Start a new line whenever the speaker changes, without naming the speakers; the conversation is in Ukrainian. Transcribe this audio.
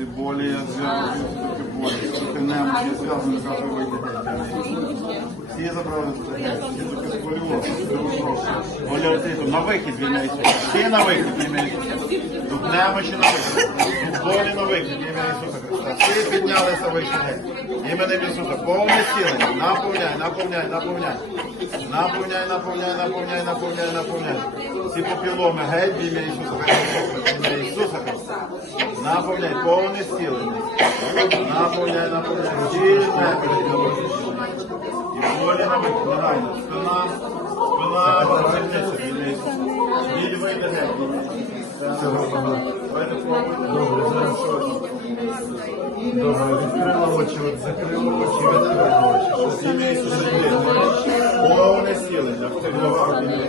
всі болі, я зв'язую такі болі, такі немочі, я зв'язую, кажу, вийти. Всі забрали таке, всі таке сполював, Оля, ти на вихід в ім'я Всі на вихід в. Тут немочі на вихід. Тут болі на вихід ім'я Ісуса Христа. Всі піднялися вийшли геть. Іменем Ісуса. Повне сілення. Наповняй, наповняй, наповняй. Наповняй, наповняй, наповняй, наповняй, наповняй. Всі попіломи геть в ім'я Ісуса Христа. В ім'я Ісуса Христа. Наповняй, повне сілення. Наповняй, наповняй. Сильне і волі на вихід, негайно. Спина, спина, ім'я Ісуса. Їдь вийде геть.
Добре, зараз. Добре, відкрила очі, от закрила очі, відкрила очі. Що
Ім'я Повне сілення. Повне